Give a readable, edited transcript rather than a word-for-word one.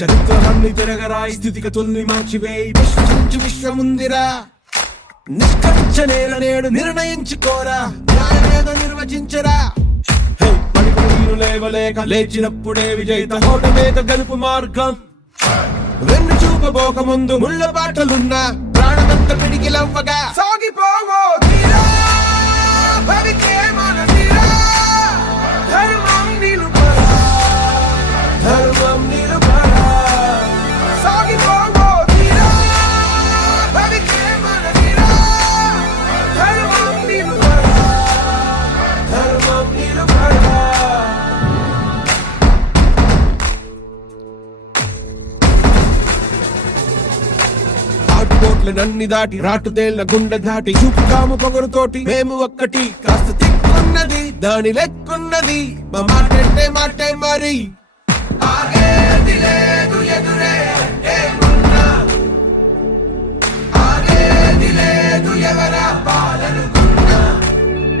చరిత్రలన్నీ తిరగరాయి, స్థితిగతుల్ని మార్చివేయి, విశ్వసించు విశ్వముందిరా. నిష్కరించ నేల నేడు నిర్ణయించుకోరా, న్యాయమేదో నిర్వచించరా. పడిపోయిను లేవలేక లేచినప్పుడే విజేత, ఓటమేక గెలుపు మార్గం. వెన్ను చూపబోక ముందు ముళ్ళ బాటలున్నా ప్రాణమంత పిడికిలవ్వగా సాగిపోవో తీరా, భవితే మన తీరా. ధర్మం నిలుపరా, ధర్మం నిలుపరా. సాగిపోవో తీరా, భవితే మన తీరా. ధర్మం నిలుపరా, ధర్మం నిలుపరా. నన్ని దాటి రాటుదేళ్ల గుండె దాటి చూపుతాము పొగరుతోటి మేము ఒక్కటి. కాస్త తిక్కున్నది దాని లెక్కున్నది, మా మాటే మాటే మరి. ఆగేది లేదు ఎదురే